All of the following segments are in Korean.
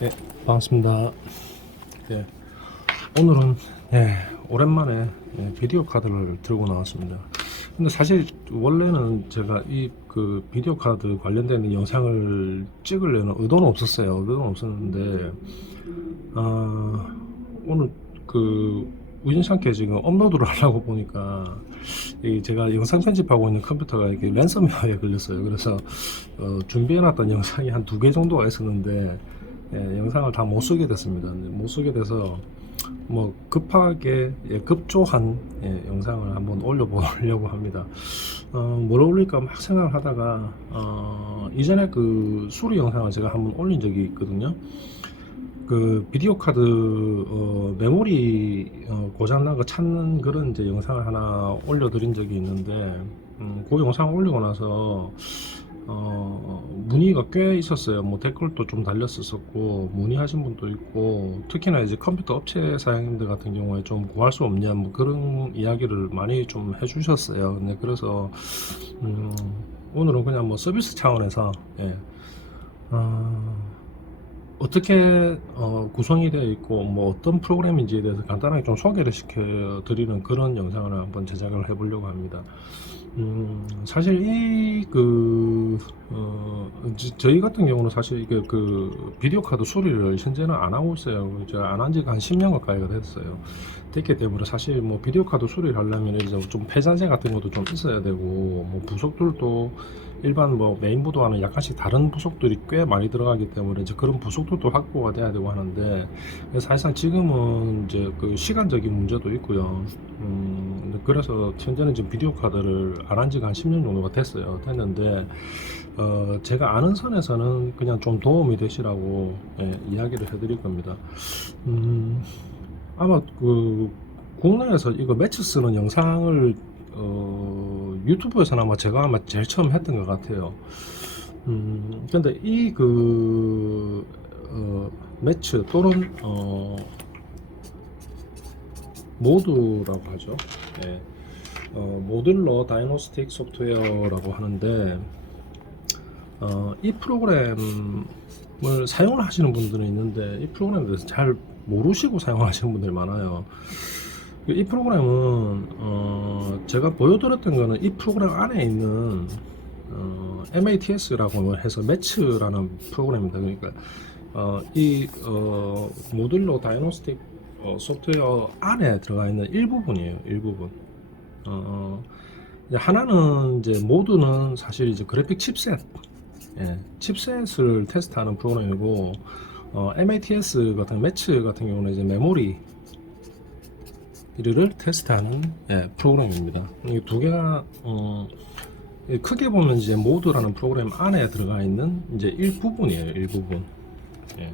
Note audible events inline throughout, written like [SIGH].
네, 반갑습니다. 네, 오늘은 네, 오랜만에 네, 비디오 카드를 들고 나왔습니다. 근데 사실 원래는 제가 이 그 비디오 카드 관련된 영상을 찍으려는 의도는 없었어요. 의도는 없었는데 아, 오늘 그 우연찮게 지금 업로드를 하려고 보니까 이 제가 영상 편집하고 있는 컴퓨터가 이게 랜섬웨어에 걸렸어요. 그래서 어, 준비해놨던 영상이 한 두 개 정도가 있었는데 예, 영상을 다 못 쓰게 됐습니다. 못 쓰게 돼서 뭐 급하게 예, 급조한 예, 영상을 한번 올려보려고 합니다. 어, 뭘 올릴까 막 생각을 하다가 어, 이전에 그 수리 영상을 제가 한번 올린 적이 있거든요. 그 비디오 카드 어, 메모리 어, 고장난 거 찾는 그런 이제 영상을 하나 올려드린 적이 있는데 음, 그 영상 올리고 나서 어, 문의가 꽤 있었어요. 뭐 댓글도 좀 달렸었고 문의하신 분도 있고 특히나 이제 컴퓨터 업체 사장님들 같은 경우에 좀 구할 수 없냐 뭐 그런 이야기를 많이 좀 해주셨어요. 근데 그래서 음, 오늘은 그냥 뭐 서비스 차원에서 예. 어, 어떻게 어, 구성이 되어 있고 뭐 어떤 프로그램인지에 대해서 간단하게 좀 소개를 시켜 드리는 그런 영상을 한번 제작을 해보려고 합니다. 음, 사실 이 그 어, 저- 저희 같은 경우는 사실 이게 그 비디오 카드 수리를 현재는 안 하고 있어요. 제가 안한 지가 한 10년 가까이가 됐어요. 됐기 때문에 사실 뭐 비디오 카드 수리를 하려면 이제 좀 폐자재 같은 것도 좀 있어야 되고 뭐 부속들도 일반 뭐 메인보드와는 약간씩 다른 부속들이 꽤 많이 들어가기 때문에 이제 그런 부속들도 확보가 돼야 되고 하는데 사실상 지금은 이제 그 시간적인 문제도 있고요. 음, 그래서 현재는 지금 비디오 카드를 안 한 지가 한 10년 정도가 됐어요. 됐는데 어, 제가 아는 선에서는 그냥 좀 도움이 되시라고 예, 이야기를 해드릴 겁니다. 음, 아마 그 국내에서 이거 매치 쓰는 영상을 어, 유튜브에서는 아마 제가 아마 제일 처음 했던 것 같아요. 음, 근데 이 그, 어, 매치 또는, 어, 모드라고 하죠. 예. 어, 모듈러 다이노스틱 소프트웨어라고 하는데, 어, 이 프로그램을 사용을 하시는 분들은 있는데, 이 프로그램에 대해서 잘 모르시고 사용하시는 분들이 많아요. 이 프로그램은 어, 제가 보여드렸던 거는 이 프로그램 안에 있는 어, MATS라고 해서 매츠라는 프로그램입니다. 그러니까 어, 이 어, 모듈러 다이노스틱 어, 소프트웨어 안에 들어가 있는 일부분이에요. 일부분. 어, 이제 하나는 이제 모드는 사실 이제 그래픽 칩셋, 예, 칩셋을 테스트하는 프로그램이고 어, MATS 같은 매츠 같은 경우는 이제 메모리 이를 테스트하는 예, 프로그램입니다. 이 두 개가 어, 이 크게 보면 이제 모드라는 프로그램 안에 들어가 있는 이제 일부분이에요. 일부분. 예.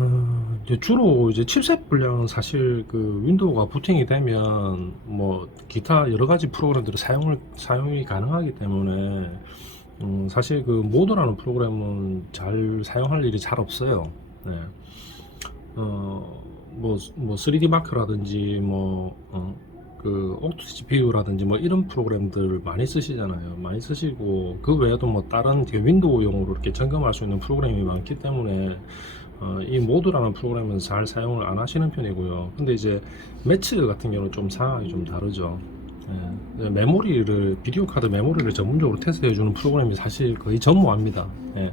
어, 이제 주로 이제 칩셋 분량은 사실 그 윈도우가 부팅이 되면 뭐 기타 여러 가지 프로그램들을 사용을 사용이 가능하기 때문에 음, 사실 그 모드라는 프로그램은 잘 사용할 일이 잘 없어요. 네. 어, 뭐, 뭐 3D 마크라든지 뭐, 어, 그 옥토 GPU라든지 뭐 이런 프로그램들 많이 쓰시잖아요. 많이 쓰시고 그 외에도 뭐 다른 그 윈도우용으로 이렇게 점검할 수 있는 프로그램이 많기 때문에 어, 이 모드라는 프로그램은 잘 사용을 안 하시는 편이고요. 근데 이제 매치 같은 경우는 좀 상황이 좀 다르죠. 예, 메모리를 비디오 카드 메모리를 전문적으로 테스트해 주는 프로그램이 사실 거의 전무합니다. 예.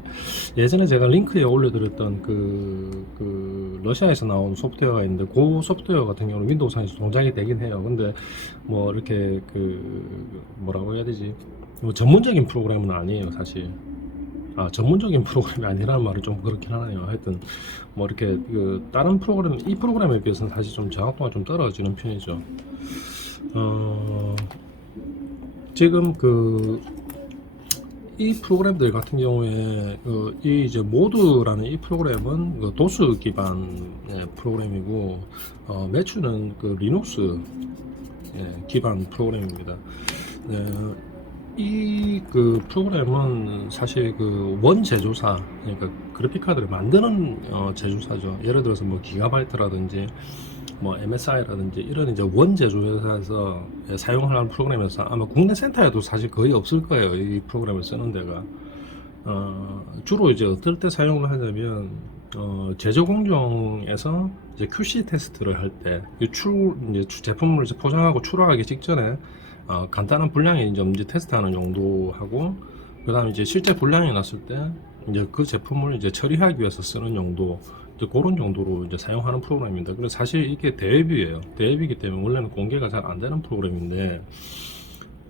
예전에 제가 링크에 올려드렸던 그, 그 러시아에서 나온 소프트웨어가 있는데 그 소프트웨어 같은 경우는 윈도우상에서 동작이 되긴 해요. 근데 뭐 이렇게 그 뭐라고 해야 되지? 뭐 전문적인 프로그램은 아니에요, 사실. 아 전문적인 프로그램이 아니라는 말은 좀 그렇긴 하네요. 하여튼 뭐 이렇게 그 다른 프로그램 이 프로그램에 비해서는 사실 좀 정확도가 좀 떨어지는 편이죠. 어, 지금 그, 이 프로그램들 같은 경우에, 그, 이 이제 모드라는 이 프로그램은 그 도스 기반의 프로그램이고, 어, 매추는 그 리눅스 예, 기반 프로그램입니다. 네, 이 그 프로그램은 사실 그 원 제조사, 그러니까 그래픽 카드를 만드는 어, 제조사죠. 예를 들어서 뭐 기가바이트라든지 뭐 MSI라든지 이런 이제 원 제조회사에서 사용하는 프로그램에서 아마 국내 센터에도 사실 거의 없을 거예요. 이 프로그램을 쓰는 데가. 어, 주로 이제 어떨 때 사용을 하냐면 어, 제조 공정에서 이제 QC 테스트를 할 때, 출, 제품을 이제 포장하고 출하하기 직전에, 어, 간단한 좀 이제 테스트하는 용도하고, 그 다음에 이제 실제 불량이 났을 때, 이제 그 제품을 이제 처리하기 위해서 쓰는 용도, 이제 그런 정도로 이제 사용하는 프로그램입니다. 그래서 사실 이게 대회비예요. 대회비이기 때문에 원래는 공개가 잘 안 되는 프로그램인데,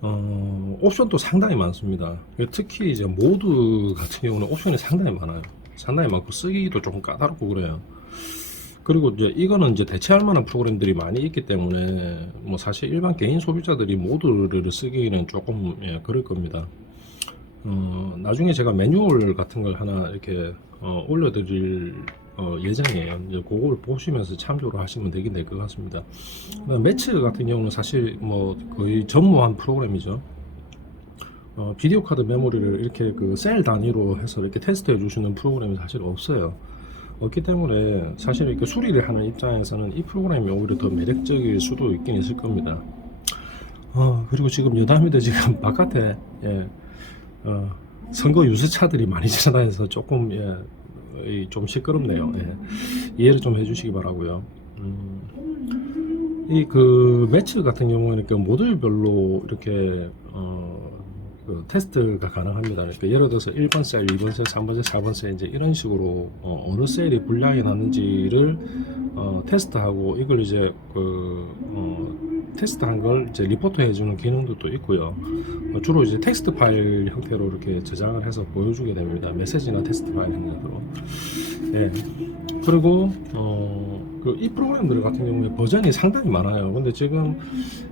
어, 옵션도 상당히 많습니다. 특히 이제 모드 같은 경우는 옵션이 상당히 많아요. 상당히 많고 쓰기도 조금 까다롭고 그래요. 그리고 이제 이거는 이제 대체할 만한 프로그램들이 많이 있기 때문에 뭐 사실 일반 개인 소비자들이 모드를 쓰기는 조금 예, 그럴 겁니다. 어, 나중에 제가 매뉴얼 같은 걸 하나 이렇게 어, 올려드릴 어, 예정이에요. 이제 그걸 보시면서 참조를 하시면 되긴 될 것 같습니다. 매치 같은 경우는 사실 뭐 거의 전무한 프로그램이죠. 어, 비디오 카드 메모리를 이렇게 그 셀 단위로 해서 이렇게 테스트해 주시는 프로그램이 사실 없어요. 없기 때문에 사실 이렇게 수리를 하는 입장에서는 이 프로그램이 오히려 더 매력적일 수도 있긴 있을 겁니다. 어, 그리고 지금 여담인데 지금 [LAUGHS] 바깥에 예, 어, 선거 유세차들이 많이 지나다녀서 조금 예, 이, 좀 시끄럽네요. 예. 이해를 좀 해주시기 바라고요. 음, 이그 매치 같은 경우에는 그 모듈별로 이렇게 어, 그 테스트가 가능합니다. 그러니까 예를 들어서 1번 셀, 2번 셀, 3번 셀, 4번 셀 이제 이런 식으로 어, 느 셀이 불량이 났는지를 어, 테스트하고 이걸 이제 그 어, 테스트한 걸 이제 리포트 해주는 기능도 또 있고요. 어, 주로 이제 텍스트 파일 형태로 이렇게 저장을 해서 보여주게 됩니다. 메시지나 텍스트 파일 형태로. 예. 그리고 어, 그 이 프로그램들 같은 경우에 버전이 상당히 많아요. 근데 지금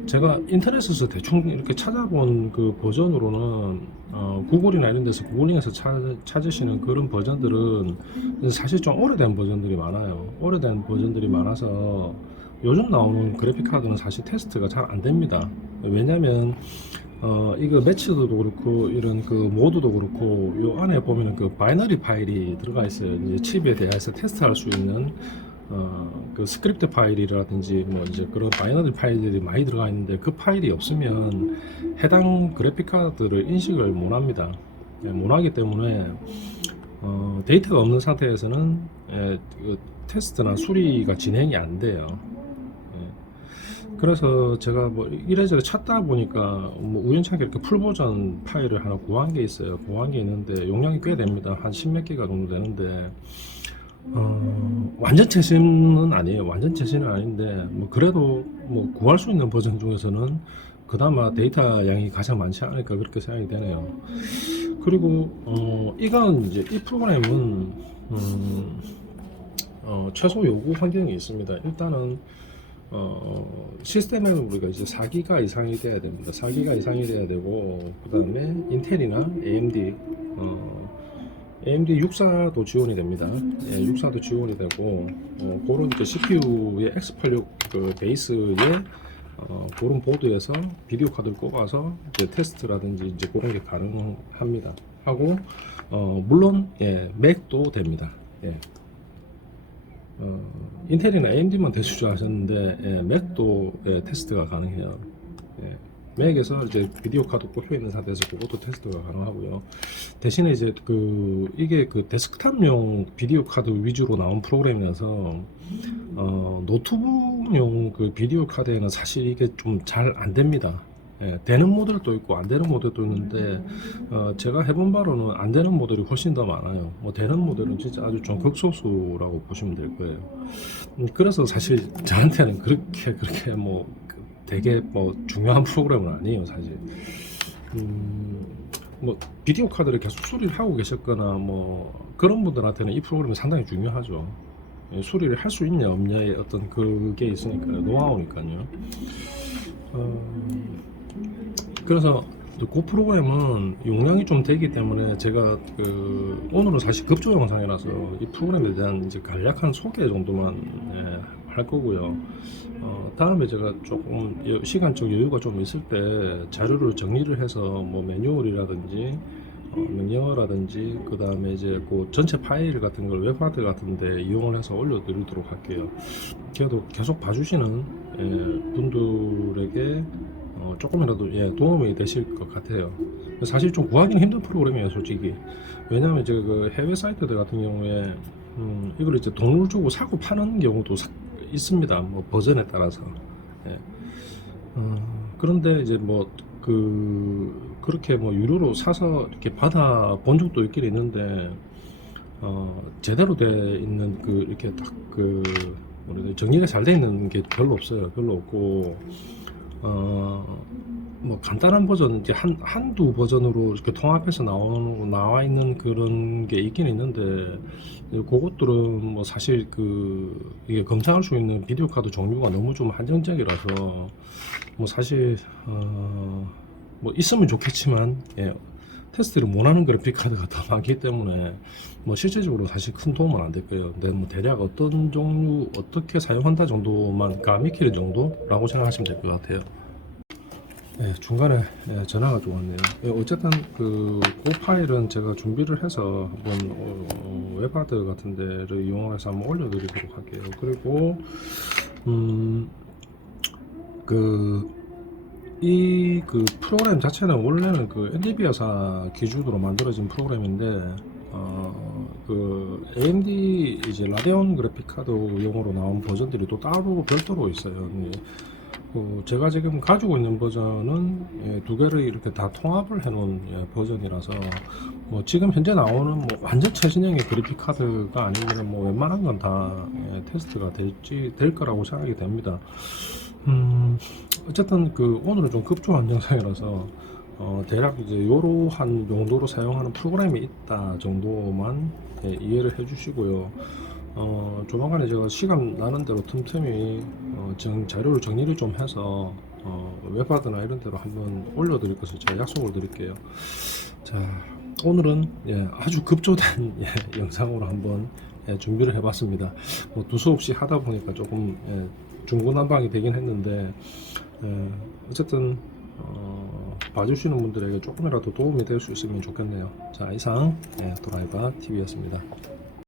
제가 인터넷에서 대충 이렇게 찾아본 그 버전으로는 어, 구글이나 이런 데서 구글링에서 찾, 찾으시는 그런 버전들은 사실 좀 오래된 버전들이 많아요. 오래된 버전들이 많아서 요즘 나오는 그래픽 카드는 사실 테스트가 잘 안 됩니다. 왜냐면 어 이거 매치도 그렇고 이런 그 모드도 그렇고 요 안에 보면은 그 바이너리 파일이 들어가 있어요. 이제 칩에 대해서 테스트할 수 있는 어 그 스크립트 파일이라든지 뭐 이제 그런 바이너리 파일들이 많이 들어가 있는데 그 파일이 없으면 해당 그래픽 카드를 인식을 못 합니다. 예, 못 하기 때문에 어, 데이터가 없는 상태에서는 예, 그 테스트나 수리가 진행이 안 돼요. 예. 그래서 제가 뭐 이래저래 찾다 보니까 뭐 우연찮게 이렇게 풀 버전 파일을 하나 구한 게 있어요. 구한 게 있는데 용량이 꽤 됩니다. 한 10몇 기가 정도 되는데 어, 완전 최신은 아니에요. 완전 최신은 아닌데 뭐 그래도 뭐 구할 수 있는 버전 중에서는 그나마 데이터 양이 가장 많지 않을까 그렇게 생각이 되네요. 그리고 어, 이건 이제 이 프로그램은 음, 어, 최소 요구 환경이 있습니다. 일단은 어, 시스템 메모리가 이제 4기가 이상이 돼야 됩니다. 4기가 이상이 돼야 되고 그 다음에 인텔이나 AMD 어, AMD 64도 지원이 됩니다. 예, 64도 지원이 되고 어, 그런 이제 CPU의 X86 그 베이스에 어, 그런 보드에서 비디오 카드를 꼽아서 이제 테스트라든지 이제 그런 게 가능합니다. 하고 어, 물론 예, 맥도 됩니다. 예. 어, 인텔이나 AMD만 대수주 하셨는데 예, 맥도 예, 테스트가 가능해요. 예. 맥에서 이제 비디오 카드 꼽혀 있는 상태에서 그것도 테스트가 가능하고요. 대신에 이제 그 이게 그 데스크탑용 비디오 카드 위주로 나온 프로그램이라서 어, 노트북용 그 비디오 카드에는 사실 이게 좀 잘 안 됩니다. 예, 되는 모델도 있고 안 되는 모델도 있는데 어, 제가 해본 바로는 안 되는 모델이 훨씬 더 많아요. 뭐 되는 모델은 진짜 아주 좀 극소수라고 보시면 될 거예요. 음, 그래서 사실 저한테는 그렇게 그렇게 뭐그 되게 뭐 중요한 [LAUGHS] 프로그램은 아니에요, 사실. 음, 뭐 비디오 카드를 계속 수리를 하고 계셨거나 뭐 그런 분들한테는 이 프로그램이 상당히 중요하죠. 예, 수리를 할 수 있냐 없냐의 어떤 그게 있으니까요, 노하우니까요. 어, 그래서 그 프로그램은 용량이 좀 되기 때문에 제가 그 오늘은 사실 급조 영상이라서 이 프로그램에 대한 이제 간략한 소개 정도만 예, 할 거고요. 어, 다음에 제가 조금 여- 시간적 여유가 좀 있을 때 자료를 정리를 해서 뭐 매뉴얼이라든지 어, 명령어라든지 그 다음에 이제 그 전체 파일 같은 걸 웹하드 같은데 이용을 해서 올려드리도록 할게요. 그래도 계속 봐주시는 예, 분들에게 어, 조금이라도 예, 도움이 되실 것 같아요. 사실 좀 구하기는 힘든 프로그램이에요, 솔직히. 왜냐하면 제가 그 해외 사이트들 같은 경우에 음, 이걸 이제 돈을 주고 사고 파는 경우도 사- 있습니다. 뭐 버전에 따라서. 예. 어, 그런데 이제 뭐 그 그렇게 뭐 유료로 사서 이렇게 받아 본 적도 있긴 있는데 어, 제대로 돼 있는 그 이렇게 딱그? 정리가 잘 돼 있는 게 별로 없어요. 별로 없고 어, 뭐 간단한 버전 이제 한 한두 버전으로 이렇게 통합해서 나오는 나와 있는 그런 게 있긴 있는데 그것들은 뭐 사실 그 이게 검색할 수 있는 비디오 카드 종류가 너무 좀 한정적이라서 뭐 사실 어 뭐 있으면 좋겠지만 예, 테스트를 못하는 그래픽 카드가 더 많기 때문에 뭐 실제적으로 사실 큰 도움은 안 될 거예요. 근데 뭐 대략 어떤 종류 어떻게 사용한다 정도만 감익히는 정도라고 생각하시면 될 것 같아요. 예, 중간에 예, 전화가 좀 왔네요. 예, 어쨌든 그, 그 파일은 제가 준비를 해서 한번 어, 웹하드 같은 데를 이용해서 한번 올려드리도록 할게요. 그리고 음, 그, 이 그 프로그램 자체는 원래는 그 엔디비아사 기준으로 만들어진 프로그램인데 어, 그 AMD 이제 라데온 그래픽 카드 용으로 나온 버전들이 또 따로 별도로 있어요. 예. 그 제가 지금 가지고 있는 버전은 예, 두 개를 이렇게 다 통합을 해놓은 예, 버전이라서 뭐 지금 현재 나오는 뭐 완전 최신형의 그래픽 카드가 아니면 뭐 웬만한 건 다 테스트가 될지 될 거라고 생각이 됩니다. 음, 어쨌든 그 오늘은 좀 급조한 영상이라서 어, 대략 이제 이러한 용도로 사용하는 프로그램이 있다 정도만 예, 이해를 해주시고요. 어, 조만간에 제가 시간 나는 대로 틈틈이 어, 정, 자료를 정리를 좀 해서 어, 웹하드나 이런 데로 한번 올려드릴 것을 제가 약속을 드릴게요. 자, 오늘은 예, 아주 급조된 [LAUGHS] 예, 영상으로 한번 예, 준비를 해봤습니다. 뭐 두서없이 하다 보니까 조금 예, 중구난방이 되긴 했는데 예, 어쨌든 어, 봐주시는 분들에게 조금이라도 도움이 될 수 있으면 좋겠네요. 자, 이상 예, 도라이바 TV였습니다.